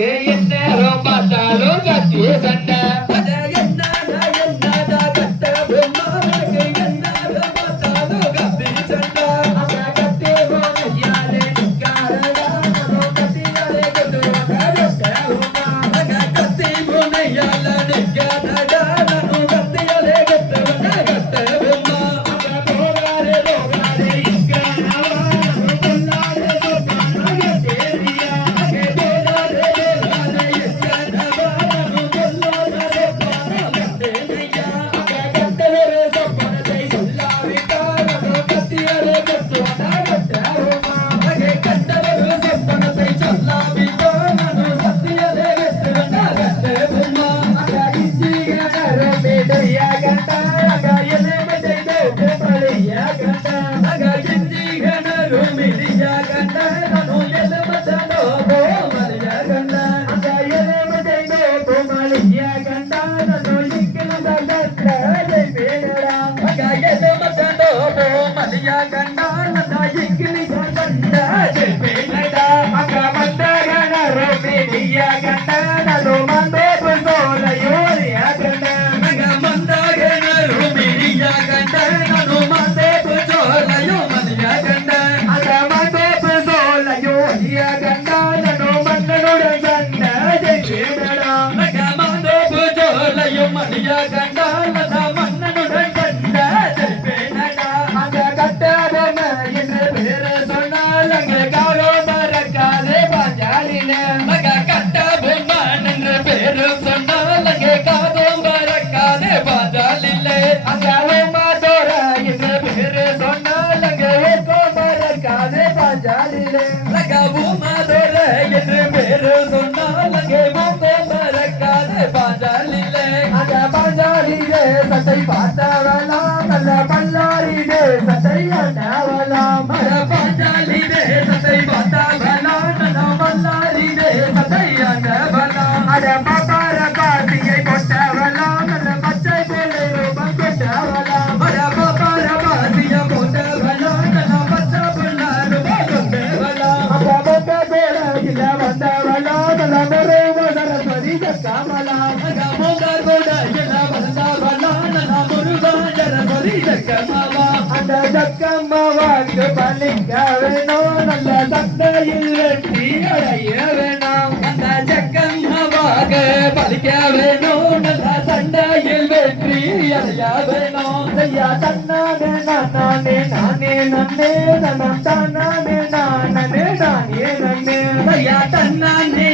எந்நேரம் பார்த்தாலும் கத்தி சண்டை சட்டை பார்த்தவலாம் நல்ல பல்லாரிலே சட்டை அண்டவலாம் பாஞ்சாலிலே சட்டை பார்த்தவலாம் நல்ல பல்லாரிலே சட்டை அண்டவலாம் அட பாப்பார பாட்டியை கொட்டவலாம் நல்ல பச்சை போலே ரூபம் கொட்டவலாம் அட பாப்பார பாட்டியை கொட்டவலாம் நல்ல பச்சை போல ரூபம் கொட்டவலாம் அட பாப்பா போல இல்ல வந்தவலாம் நல்ல முறை சரஸ்வதி கமலாம் அட மோகர் போல இல்ல அந்த ஜக்கம்மாவாக்கு பலிக்க வேணும் நல்ல சந்தையில் வெற்றி அடைய வேணும் அந்த ஜக்கம்மாவாக பலிக்க வேணும் நல்ல சண்டையில் வெற்றி அடைய வேணும் ஐயா தன்னானே நானே நானே நன்னே நனம் தானே நானே நானே நன்னே ஐயா தன்னானே